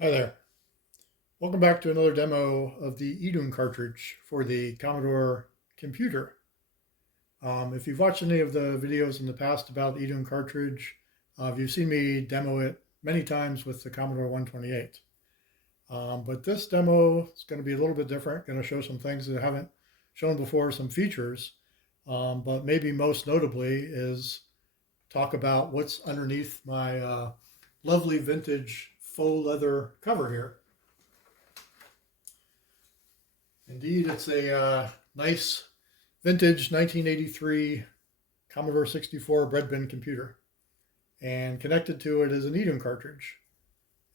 Hi there. Welcome back to another demo of the Idun cartridge for the Commodore computer. If you've watched any of the videos in the past about Idun cartridge, you've seen me demo it many times with the Commodore 128. But this demo is going to be a little bit different, going to show some things that I haven't shown before, some features, but maybe most notably is talk about what's underneath my lovely vintage faux leather cover here. Indeed, it's a nice vintage 1983 Commodore 64 bread bin computer. And connected to it is an Edom cartridge.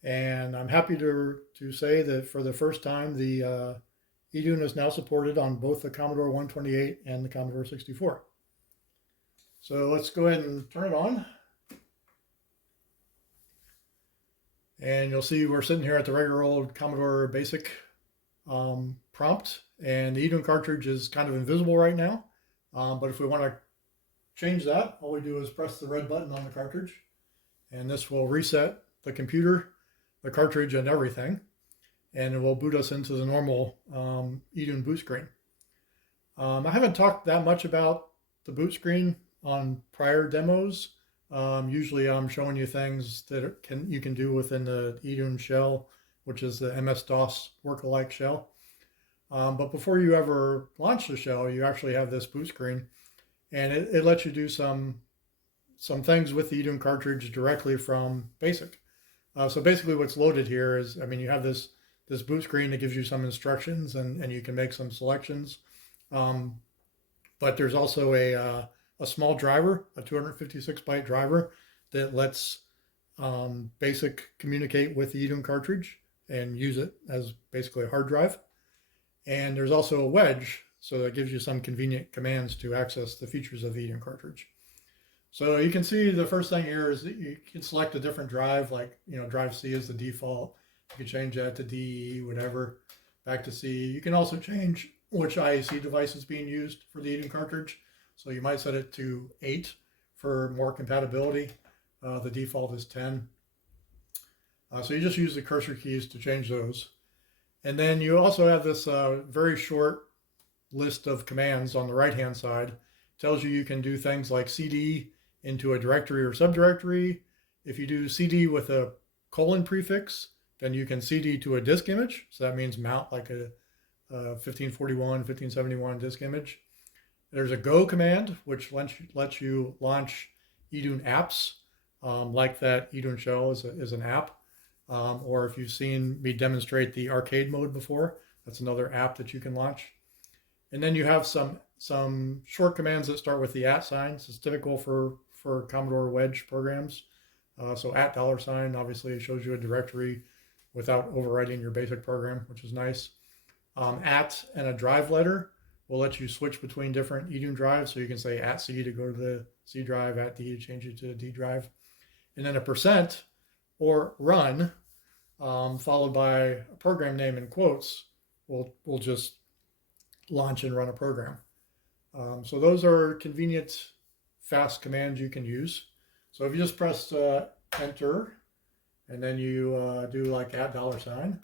And I'm happy to say that for the first time, the Edom is now supported on both the Commodore 128 and the Commodore 64. So let's go ahead and turn it on. And you'll see we're sitting here at the regular old Commodore Basic prompt, and the Idun cartridge is kind of invisible right now. But if we want to change that, all we do is press the red button on the cartridge, and this will reset the computer, the cartridge, and everything, and it will boot us into the normal Idun boot screen. I haven't talked that much about the boot screen on prior demos. Usually I'm showing you things that you can do within the Idun shell, which is the MS-DOS work-alike shell. But before you ever launch the shell, you actually have this boot screen, and it lets you do some things with the Idun cartridge directly from BASIC. So basically what's loaded here is, you have this boot screen that gives you some instructions, and you can make some selections. But there's also a small driver, a 256 byte driver that lets BASIC communicate with the Idun cartridge and use it as basically a hard drive. And there's also a wedge, so that gives you some convenient commands to access the features of the Idun cartridge. So you can see the first thing here is that you can select a different drive, like drive C is the default. You can change that to D, whatever, back to C. You can also change which IAC device is being used for the Idun cartridge. So you might set it to 8 for more compatibility. The default is 10. So you just use the cursor keys to change those. And then you also have this very short list of commands on the right-hand side. It tells you can do things like CD into a directory or subdirectory. If you do CD with a colon prefix, then you can CD to a disk image. So that means mount like a 1541, 1571 disk image. There's a go command, which lets you launch Idun apps, like that Idun shell is an app. Or if you've seen me demonstrate the arcade mode before, that's another app that you can launch. And then you have some short commands that start with the @ signs. It's typical for Commodore Wedge programs. So @ obviously shows you a directory without overwriting your basic program, which is nice. @ and a drive letter will let you switch between different Idun drives. So you can say @C to go to the C drive, @D to change it to the D drive. And then a % or run, followed by a program name in quotes, will just launch and run a program. So those are convenient, fast commands you can use. So if you just press enter, and then you do like $,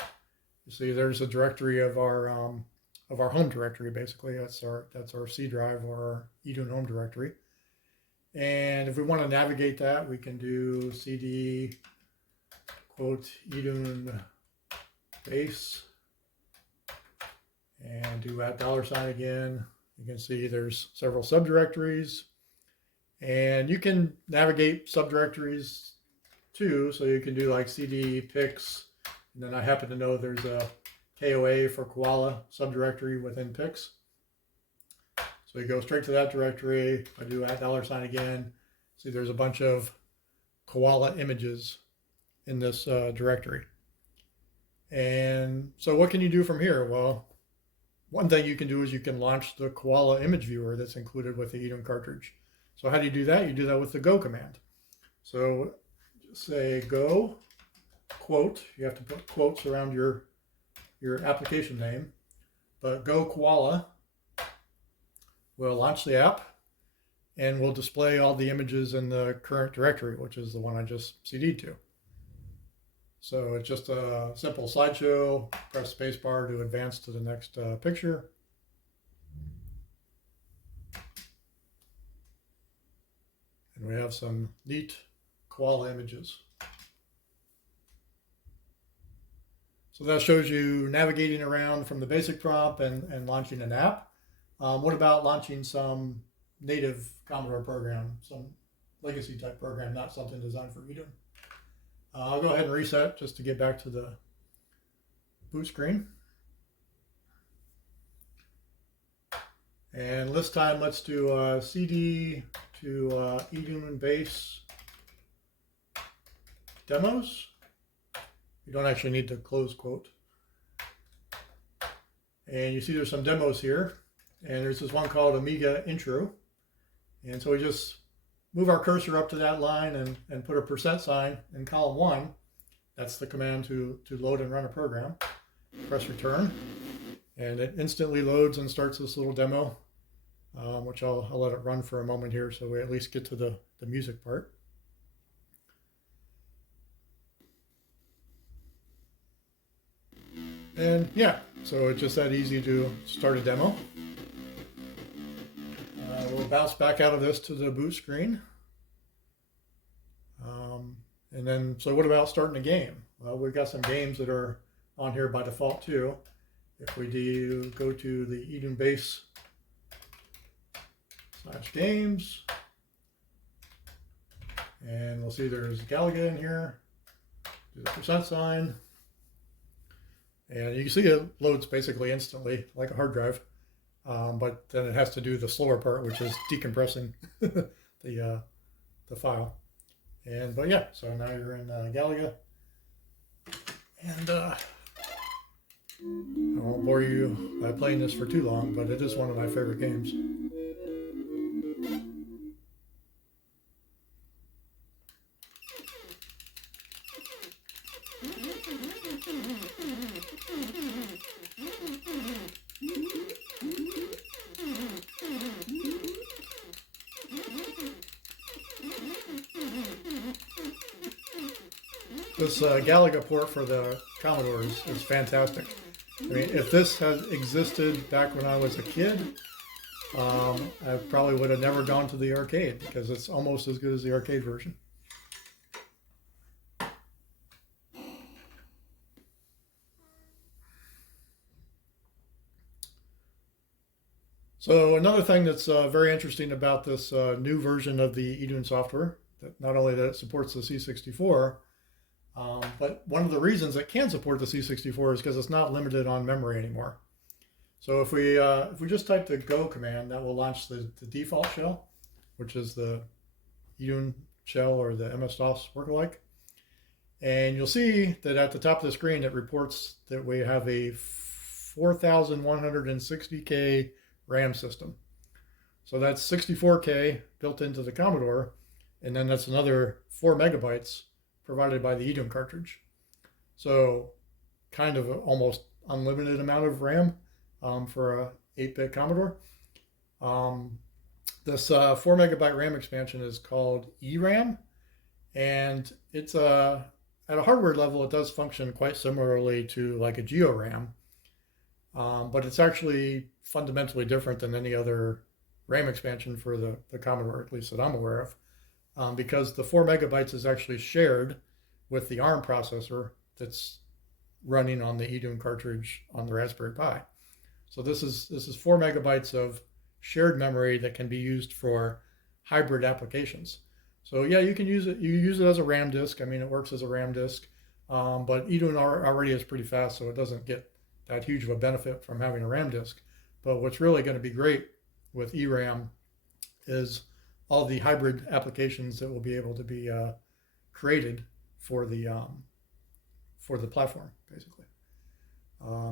you see there's a directory of our home directory. Basically, that's our C drive or our Idun home directory. And if we want to navigate that, we can do CD quote Idun base and do $, again. You can see there's several subdirectories, and you can navigate subdirectories too. So you can do like CD pix, and then I happen to know there's a KOA for koala subdirectory within pix. So you go straight to that directory. I do $, again. See, there's a bunch of koala images in this directory. And so what can you do from here? Well, one thing you can do is you can launch the koala image viewer that's included with the Idun cartridge. So how do you do that? You do that with the go command. So just say go quote. You have to put quotes around your application name, but go koala will launch the app and will display all the images in the current directory, which is the one I just CD'd to. So it's just a simple slideshow. Press spacebar to advance to the next picture. And we have some neat koala images. So that shows you navigating around from the basic prompt and launching an app. What about launching some native Commodore program, some legacy type program, not something designed for Edom? I'll go ahead and reset just to get back to the boot screen. And this time, let's do CD to Idun base demos. You don't actually need to close quote. And you see there's some demos here. And there's this one called Amiga Intro. And so we just move our cursor up to that line and put a percent sign in column 1. That's the command to load and run a program. Press return. And it instantly loads and starts this little demo, which I'll let it run for a moment here so we at least get to the music part. And yeah, so it's just that easy to start a demo. We'll bounce back out of this to the boot screen. And then, so what about starting a game? Well, we've got some games that are on here by default too. If we do go to the Idun base /games, and we'll see there's Galaga in here. Do the percent sign. And you can see it loads basically instantly, like a hard drive. But then it has to do the slower part, which is decompressing the file. But yeah, so now you're in Galaga. And I won't bore you by playing this for too long, but it is one of my favorite games. This Galaga port for the Commodore is fantastic. I mean, if this had existed back when I was a kid, I probably would have never gone to the arcade because it's almost as good as the arcade version. So another thing that's very interesting about this new version of the Idun software, that not only that it supports the C64, but one of the reasons it can support the C64 is because it's not limited on memory anymore. So if we just type the go command, that will launch the default shell, which is the Idun shell or the MS-DOS workalike. And you'll see that at the top of the screen, it reports that we have a 4160K RAM system. So that's 64K built into the Commodore, and then that's another 4 megabytes provided by the Idun cartridge. So kind of almost unlimited amount of RAM for a 8-bit Commodore. This 4 megabyte RAM expansion is called ERAM, and it's at a hardware level, it does function quite similarly to like a GeoRAM, but it's actually fundamentally different than any other RAM expansion for the Commodore, at least that I'm aware of. Because the 4 megabytes is actually shared with the ARM processor that's running on the Idun cartridge on the Raspberry Pi. So this is 4 megabytes of shared memory that can be used for hybrid applications. So yeah, you can use it. You use it as a RAM disk. I mean, it works as a RAM disk, but Idun already is pretty fast, so it doesn't get that huge of a benefit from having a RAM disk. But what's really going to be great with ERAM is all the hybrid applications that will be able to be created for the platform, basically.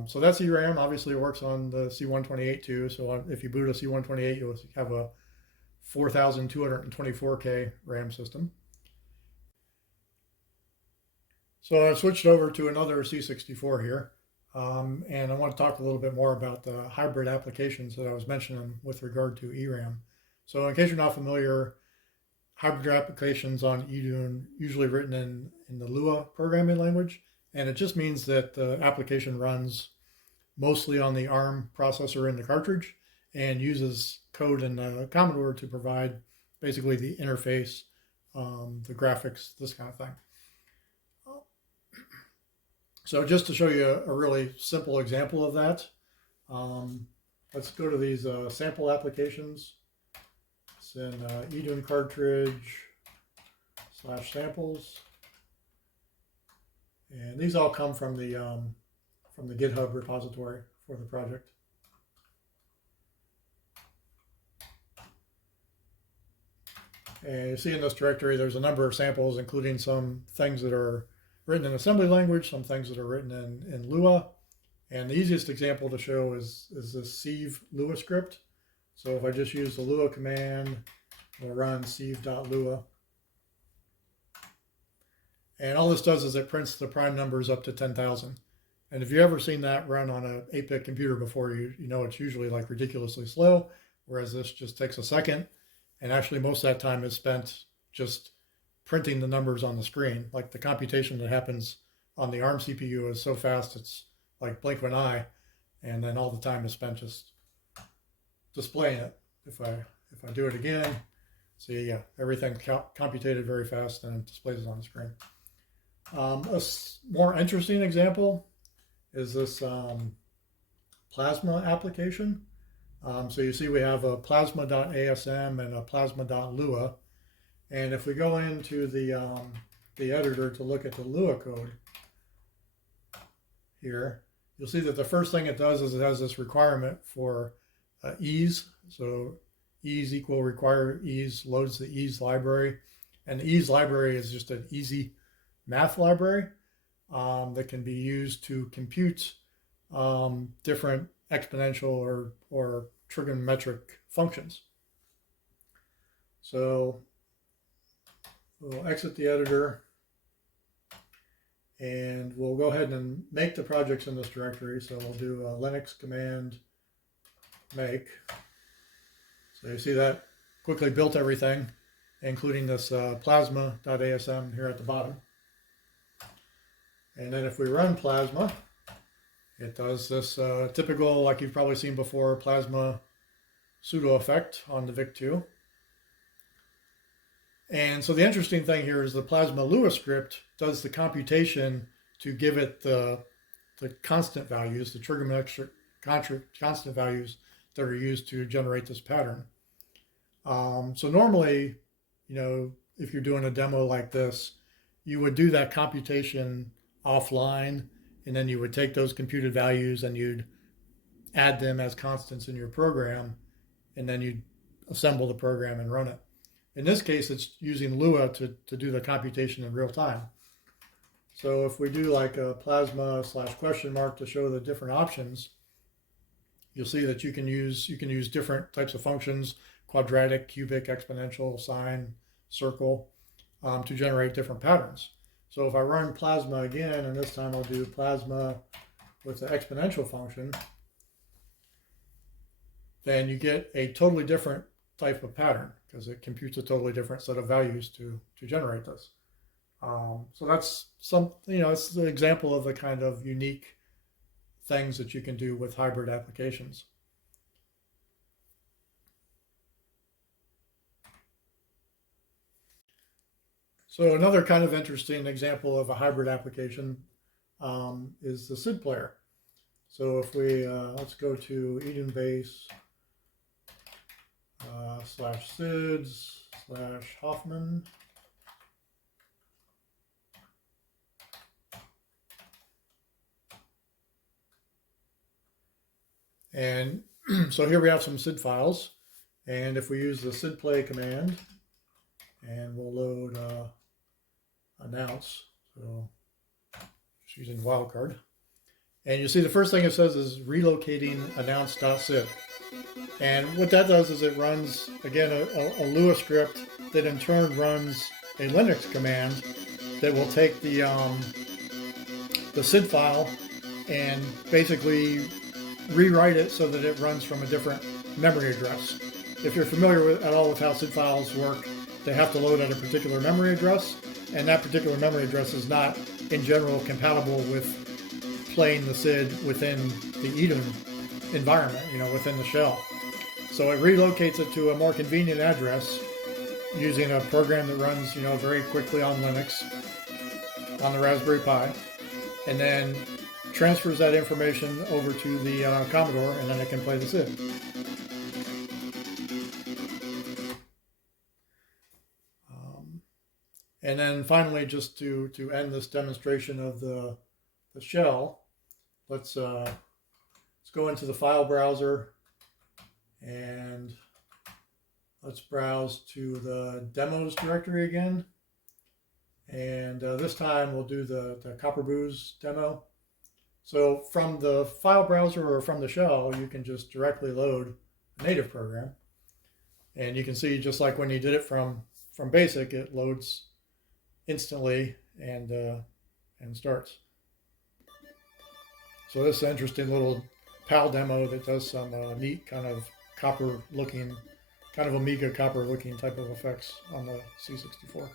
So that's ERAM. Obviously, it works on the C128 too. So if you boot a C128, you'll have a 4224K RAM system. So I've switched over to another C64 here. And I want to talk a little bit more about the hybrid applications that I was mentioning with regard to ERAM. So in case you're not familiar, hybrid applications on Idun usually written in the Lua programming language, and it just means that the application runs mostly on the ARM processor in the cartridge and uses code in the Commodore to provide basically the interface, the graphics, this kind of thing. So just to show you a really simple example of that, let's go to these sample applications. It's in Idun Cartridge /samples, and these all come from the GitHub repository for the project. And you see in this directory there's a number of samples, including some things that are written in assembly language, some things that are written in Lua. And the easiest example to show is this sieve Lua script. So if I just use the Lua command, we'll run sieve.lua. And all this does is it prints the prime numbers up to 10,000. And if you've ever seen that run on an 8-bit computer before, you know it's usually like ridiculously slow, whereas this just takes a second. And actually most of that time is spent just printing the numbers on the screen. Like the computation that happens on the ARM CPU is so fast, it's like blink of an eye. And then all the time is spent just displaying it. If I do it again, see, yeah, everything's computated very fast and it displays it on the screen. A more interesting example is this plasma application. So you see we have a plasma.asm and a plasma.lua. And if we go into the editor to look at the Lua code here, you'll see that the first thing it does is it has this requirement for ease. So ease equal require ease loads the ease library. And the ease library is just an easy math library that can be used to compute different exponential or trigonometric functions. So we'll exit the editor and we'll go ahead and make the projects in this directory. So we'll do a Linux command make. So you see that quickly built everything, including this plasma.asm here at the bottom. And then if we run plasma, it does this typical, like you've probably seen before, plasma pseudo effect on the VIC-2. And so the interesting thing here is the plasma Lua script does the computation to give it the constant values, the trigonometric constant values that are used to generate this pattern. So normally, you know, if you're doing a demo like this, you would do that computation offline, and then you would take those computed values and you'd add them as constants in your program, and then you'd assemble the program and run it. In this case, it's using Lua to do the computation in real time. So if we do like a plasma /? To show the different options, you'll see that you can use different types of functions, quadratic, cubic, exponential, sine, circle, to generate different patterns. So if I run plasma again, and this time I'll do plasma with the exponential function, then you get a totally different type of pattern because it computes a totally different set of values to generate this. So that's it's an example of the kind of unique things that you can do with hybrid applications. So another kind of interesting example of a hybrid application is the SID player. So if we, let's go to Edom base /SIDS/Hoffman. And so here we have some SID files. And if we use the SID play command, and we'll load announce, so just using wildcard. And you see the first thing it says is relocating announce.sid. And what that does is it runs, again, a Lua script that in turn runs a Linux command that will take the SID file and basically rewrite it so that it runs from a different memory address. If you're familiar at all with how SID files work, they have to load at a particular memory address, and that particular memory address is not, in general, compatible with playing the SID within the Idun environment, within the shell. So it relocates it to a more convenient address using a program that runs, very quickly on Linux, on the Raspberry Pi, and then transfers that information over to the Commodore, and then it can play the SID. And then finally, just to end this demonstration of the shell, let's go into the file browser, and let's browse to the demos directory again. And this time we'll do the Copper Booze demo. So from the file browser or from the shell, you can just directly load a native program. And you can see, just like when you did it from BASIC, it loads instantly and starts. So this is an interesting little PAL demo that does some neat kind of copper looking, kind of Amiga copper looking type of effects on the C64.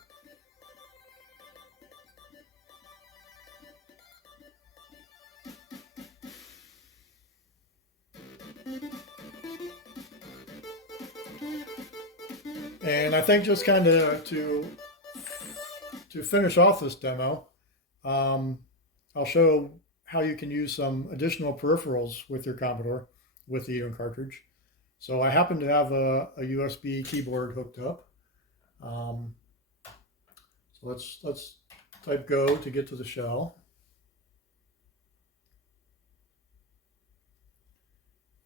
And I think just kind of to finish off this demo, I'll show how you can use some additional peripherals with your Commodore with the Idun cartridge. So I happen to have a USB keyboard hooked up. So let's type Go to get to the shell.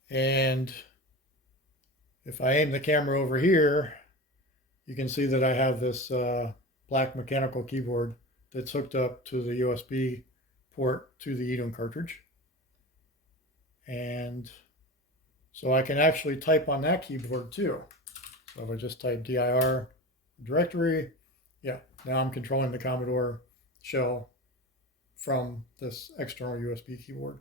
And if I aim the camera over here, you can see that I have this black mechanical keyboard that's hooked up to the USB port to the Idun cartridge. And so I can actually type on that keyboard too. So if I just type dir directory, yeah, now I'm controlling the Commodore shell from this external USB keyboard.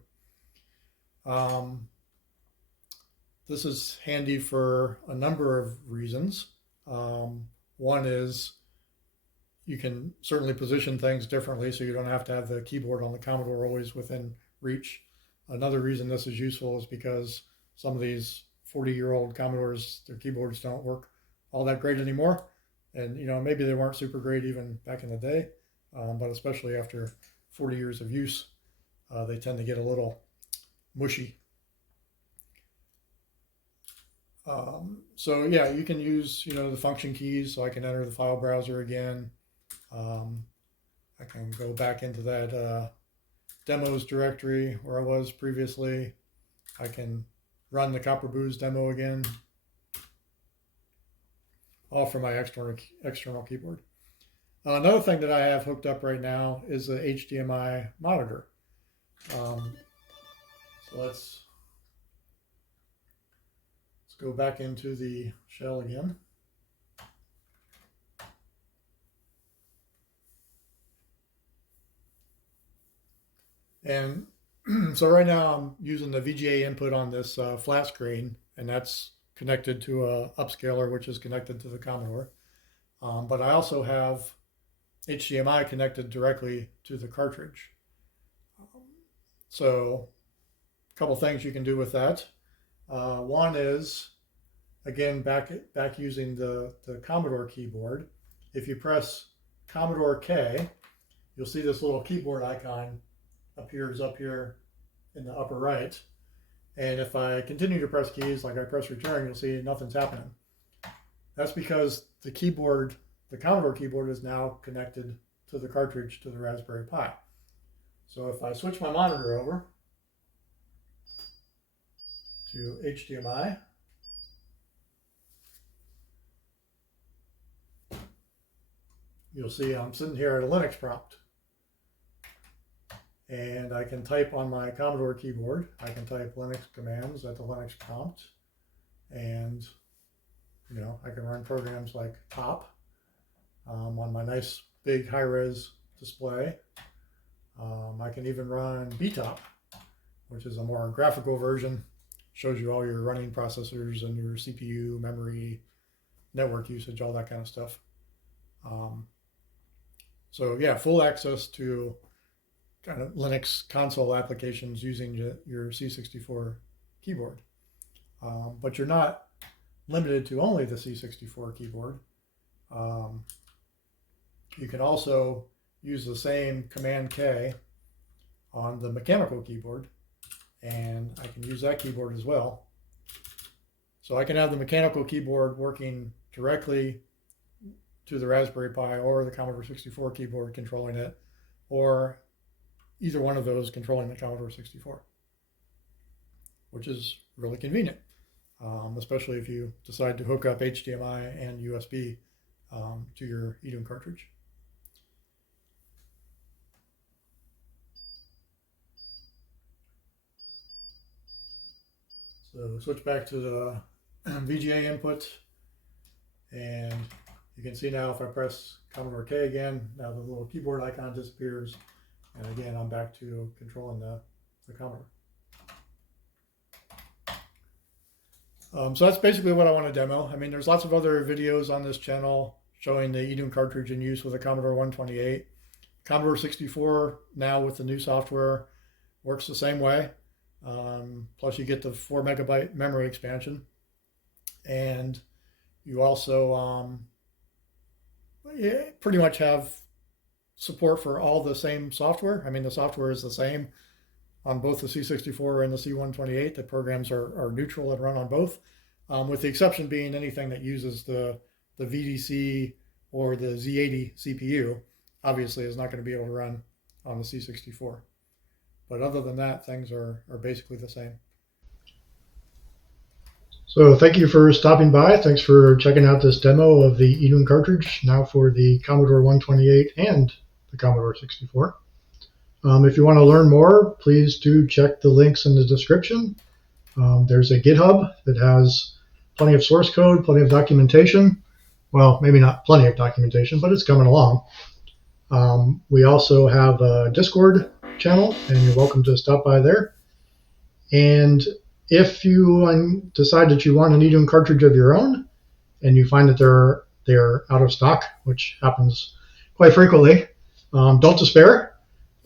This is handy for a number of reasons. One is you can certainly position things differently, so you don't have to have the keyboard on the Commodore always within reach. Another reason this is useful is because some of these 40-year-old Commodores, their keyboards don't work all that great anymore. And maybe they weren't super great even back in the day, but especially after 40 years of use, they tend to get a little mushy. So yeah, you can use the function keys, so I can enter the file browser again. I can go back into that demos directory where I was previously. I can run the Copper Booze demo again, all from my external keyboard. Another thing that I have hooked up right now is the HDMI monitor. So let's go back into the shell again. And so right now I'm using the VGA input on this flat screen, and that's connected to a upscaler, which is connected to the Commodore. But I also have HDMI connected directly to the cartridge. So a couple things you can do with that. One is, again, back using the Commodore keyboard. If you press Commodore K, you'll see this little keyboard icon appears up here in the upper right. And if I continue to press keys, like I press return, you'll see nothing's happening. That's because the Commodore keyboard is now connected to the cartridge to the Raspberry Pi. So if I switch my monitor over to HDMI, you'll see I'm sitting here at a Linux prompt. And I can type on my Commodore keyboard. I can type Linux commands at the Linux prompt. And, I can run programs like top on my nice big high-res display. I can even run btop, which is a more graphical version. Shows you all your running processors and your CPU, memory, network usage, all that kind of stuff. So yeah, full access to kind of Linux console applications using your C64 keyboard. But you're not limited to only the C64 keyboard. You can also use the same Command K on the mechanical keyboard, and I can use that keyboard as well. So I can have the mechanical keyboard working directly to the Raspberry Pi or the Commodore 64 keyboard controlling it, or either one of those controlling the Commodore 64, which is really convenient, especially if you decide to hook up HDMI and USB to your Idun cartridge. So switch back to the VGA input, and you can see now if I press Commodore K again, now the little keyboard icon disappears, and again I'm back to controlling the Commodore. So that's basically what I want to demo. I mean, there's lots of other videos on this channel showing the Idun cartridge in use with a Commodore 128. Commodore 64 now with the new software works the same way. Plus you get the 4 megabyte memory expansion, and you also pretty much have support for all the same software. I mean, the software is the same on both the C64 and the C128. The programs are neutral and run on both, with the exception being anything that uses the VDC or the Z80 CPU obviously is not going to be able to run on the C64. But other than that, things are basically the same. So thank you for stopping by. Thanks for checking out this demo of the Idun cartridge, now for the Commodore 128 and the Commodore 64. If you want to learn more, please do check the links in the description. There's a GitHub that has plenty of source code, plenty of documentation. Well, maybe not plenty of documentation, but it's coming along. We also have a Discord channel, and you're welcome to stop by there. And if you decide that you want an Idun cartridge of your own, and you find that they're out of stock, which happens quite frequently, don't despair.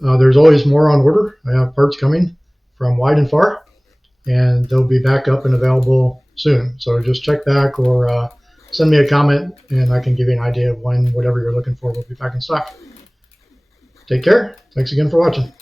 There's always more on order. I have parts coming from wide and far, and they'll be back up and available soon. So just check back or send me a comment, and I can give you an idea of when whatever you're looking for will be back in stock. Take care. Thanks again for watching.